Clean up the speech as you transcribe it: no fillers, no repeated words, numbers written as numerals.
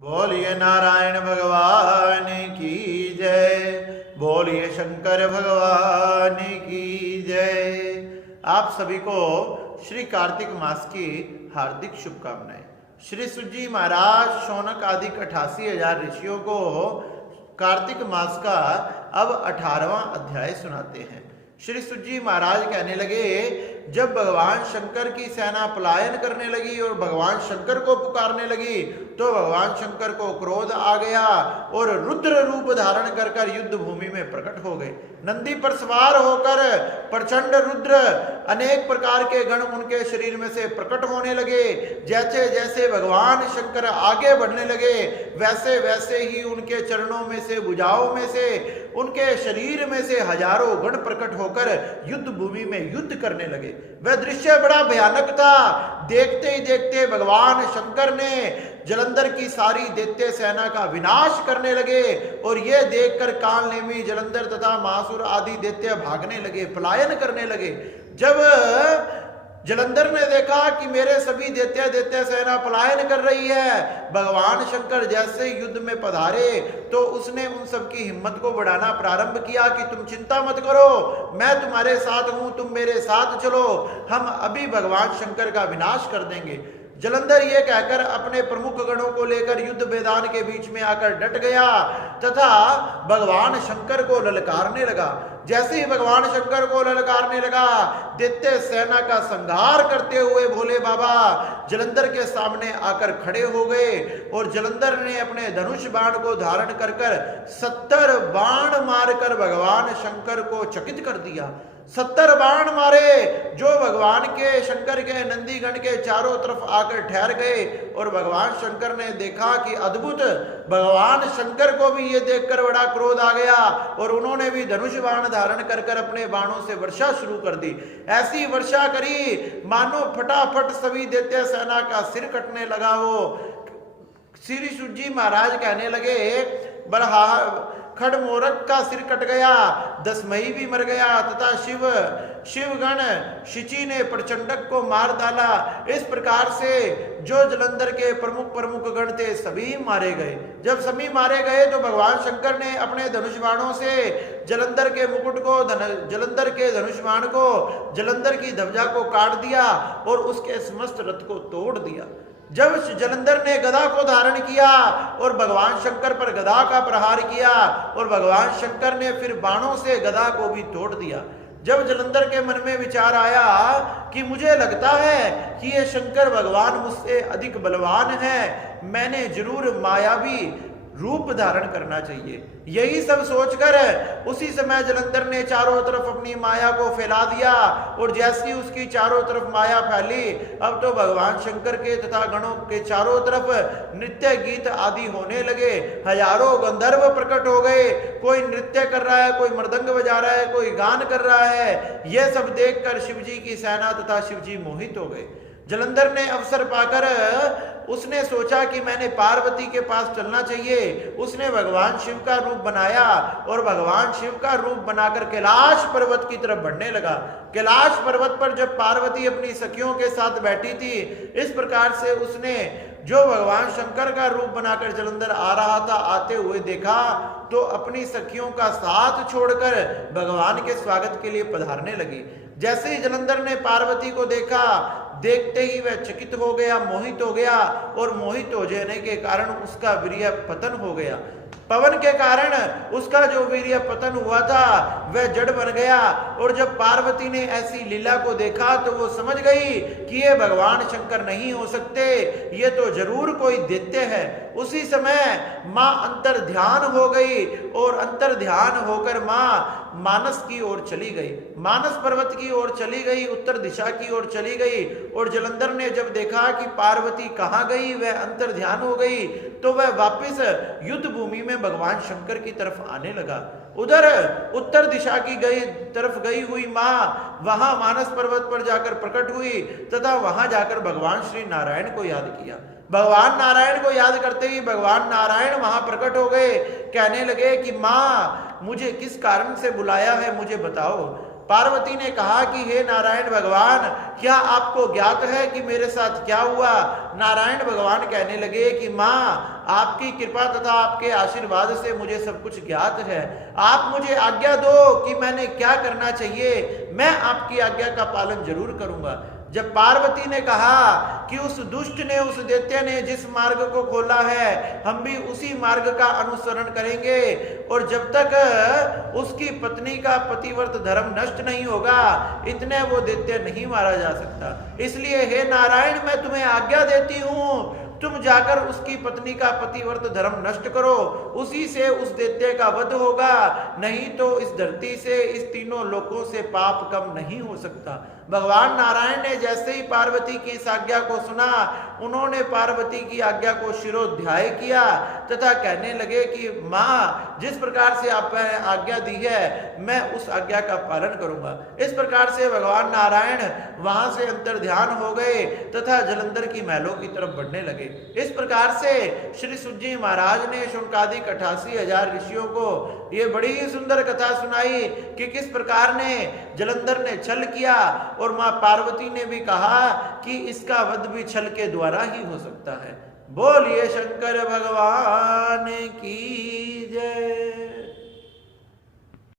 बोलिए नारायण भगवान की जय। बोलिए शंकर भगवान की जय। आप सभी को श्री कार्तिक मास की हार्दिक शुभकामनाएं। श्री सुजी महाराज शौनक आदि 88,000 ऋषियों को कार्तिक मास का अब 18वां अध्याय सुनाते हैं। श्री सुजी महाराज कहने लगे, जब भगवान शंकर की सेना पलायन करने लगी और भगवान शंकर को पुकारने लगी तो भगवान शंकर को क्रोध आ गया और रुद्र रूप धारण कर कर युद्ध भूमि में प्रकट हो गए। नंदी पर सवार होकर प्रचंड रुद्र अनेक प्रकार के गण उनके शरीर में से प्रकट होने लगे। जैसे जैसे भगवान शंकर आगे बढ़ने लगे वैसे वैसे ही उनके चरणों में से, भुजाओं में से, उनके शरीर में से हजारों गण प्रकट होकर युद्ध भूमि में युद्ध करने लगे। वह दृश्य बड़ा भयानक था। देखते ही देखते भगवान शंकर ने जलंधर की सारी दैत्य सेना का विनाश करने लगे और यह देखकर काल नेमी, जलंधर तथा महासुर आदि दैत्य भागने लगे, पलायन करने लगे। जब जलंधर ने देखा कि मेरे सभी दैत्य सेना पलायन कर रही है, भगवान शंकर जैसे युद्ध में पधारे तो उसने उन सबकी हिम्मत को बढ़ाना प्रारंभ किया कि तुम चिंता मत करो, मैं तुम्हारे साथ हूं, तुम मेरे साथ चलो, हम अभी भगवान शंकर का विनाश कर देंगे। जलंधर ये कहकर अपने प्रमुख गणों को लेकर युद्ध मैदान के बीच में आकर डट गया तथा भगवान शंकर को ललकारने लगा। जैसे ही भगवान शंकर को ललकारने लगा, दैत्य सेना का संहार करते हुए भोले बाबा जलंधर के सामने आकर खड़े हो गए और जलंधर ने अपने धनुष बाण को धारण कर 70 बाण मारकर भगवान शंकर को चकित कर दिया। 70 बाण मारे जो भगवान के शंकर के नंदीगण के चारों तरफ आकर ठहर गए और भगवान शंकर ने देखा कि अद्भुत, भगवान शंकर को भी ये देखकर बड़ा क्रोध आ गया और उन्होंने भी धनुष बाण धारण कर कर अपने बाणों से वर्षा शुरू कर दी। ऐसी वर्षा करी मानो फटाफट सभी दैत्य सेना का सिर कटने लगा हो। श्री सुजी महाराज कहने लगे, बरहा खड़मोरक का सिर कट गया, दसमही भी मर गया तथा शिवगण शिची ने प्रचंडक को मार डाला। इस प्रकार से जो जलंधर के प्रमुख गण थे सभी मारे गए। जब सभी मारे गए तो भगवान शंकर ने अपने धनुष बाणों से जलंधर के मुकुट को, जलंधर के धनुष बाण को, जलंधर की ध्वजा को काट दिया और उसके समस्त रथ को तोड़ दिया। जब जलंधर ने गदा को धारण किया और भगवान शंकर पर गदा का प्रहार किया और भगवान शंकर ने फिर बाणों से गदा को भी तोड़ दिया। जब जलंधर के मन में विचार आया कि मुझे लगता है कि ये शंकर भगवान मुझसे अधिक बलवान है, मैंने जरूर मायावी रूप धारण करना चाहिए। यही सब सोचकर उसी समय जलंधर ने चारों तरफ अपनी माया को फैला दिया और जैसी उसकी चारों तरफ माया फैली, अब तो भगवान शंकर के तथा गणों के चारों तरफ नृत्य गीत आदि होने लगे। हजारों गंधर्व प्रकट हो गए, कोई नृत्य कर रहा है, कोई मृदंग बजा रहा है, कोई गान कर रहा है। यह सब देखकर शिवजी की सेना तथा शिवजी मोहित हो गए। जलंधर ने अवसर पाकर उसने सोचा कि मैंने पार्वती के पास चलना चाहिए। उसने भगवान शिव का रूप बनाया और भगवान शिव का रूप बनाकर कैलाश पर्वत की तरफ बढ़ने लगा। कैलाश पर्वत पर जब पार्वती अपनी सखियों के साथ बैठी थी, इस प्रकार से उसने जो भगवान शंकर का रूप बनाकर जलंधर आ रहा था, आते हुए देखा तो अपनी सखियों का साथ छोड़कर भगवान के स्वागत के लिए पधारने लगी। जैसे ही जलंधर ने पार्वती को देखा, देखते ही वह चकित हो गया, मोहित हो गया और मोहित हो जाने के कारण उसका वीर्य पतन हो गया। पवन के कारण उसका जो वीर्य पतन हुआ था वह जड़ बन गया और जब पार्वती ने ऐसी लीला को देखा तो वो समझ गई कि ये भगवान शंकर नहीं हो सकते, ये तो जरूर कोई दैत्य है। उसी समय मां अंतर ध्यान हो गई और अंतर ध्यान होकर मां मानस की ओर चली गई, मानस पर्वत की ओर चली गई, उत्तर दिशा की ओर चली गई। और जलंधर ने जब देखा कि पार्वती कहाँ गई, वह अंतर ध्यान हो गई, तो वह वापस युद्ध भूमि में भगवान शंकर की तरफ आने लगा। उधर उत्तर दिशा की तरफ गई हुई मां वहां मानस पर्वत पर जाकर प्रकट हुई तथा वहां जाकर भगवान श्री नारायण को याद किया। भगवान नारायण को याद करते ही भगवान नारायण वहां प्रकट हो गए। कहने लगे कि मां, मुझे किस कारण से बुलाया है, मुझे बताओ। पार्वती ने कहा कि हे नारायण भगवान, क्या आपको ज्ञात है कि मेरे साथ क्या हुआ? नारायण भगवान कहने लगे कि माँ, आपकी कृपा तथा आपके आशीर्वाद से मुझे सब कुछ ज्ञात है। आप मुझे आज्ञा दो कि मैंने क्या करना चाहिए, मैं आपकी आज्ञा का पालन जरूर करूंगा। जब पार्वती ने कहा कि उस दुष्ट ने, उस दैत्य ने जिस मार्ग को खोला है, हम भी उसी मार्ग का अनुसरण करेंगे, और जब तक उसकी पत्नी का पतिव्रत धर्म नष्ट नहीं होगा, इतने वो दैत्य नहीं मारा जा सकता। इसलिए हे नारायण, मैं तुम्हें आज्ञा देती हूं, तुम जाकर उसकी पत्नी का पतिव्रत धर्म नष्ट करो, उसी से उस दैत्य का वध होगा, नहीं तो इस धरती से, इस तीनों लोकों से पाप कम नहीं हो सकता। भगवान नारायण ने जैसे ही पार्वती की इस आज्ञा को सुना, उन्होंने पार्वती की आज्ञा को शिरोध्याय किया तथा कहने लगे कि माँ, जिस प्रकार से आपने आज्ञा दी है, मैं उस आज्ञा का पालन करूंगा। इस प्रकार से भगवान नारायण वहां से अंतर्ध्यान हो गए तथा जलंधर की महलों की तरफ बढ़ने लगे। इस प्रकार से श्री सुत जी महाराज ने शौनकादिक 88,000 ऋषियों को ये बड़ी ही सुंदर कथा सुनाई कि किस प्रकार ने जलंधर ने छल किया, और मां पार्वती ने भी कहा कि इसका वध भी छल के द्वारा ही हो सकता है। बोलिए शंकर भगवान की जय।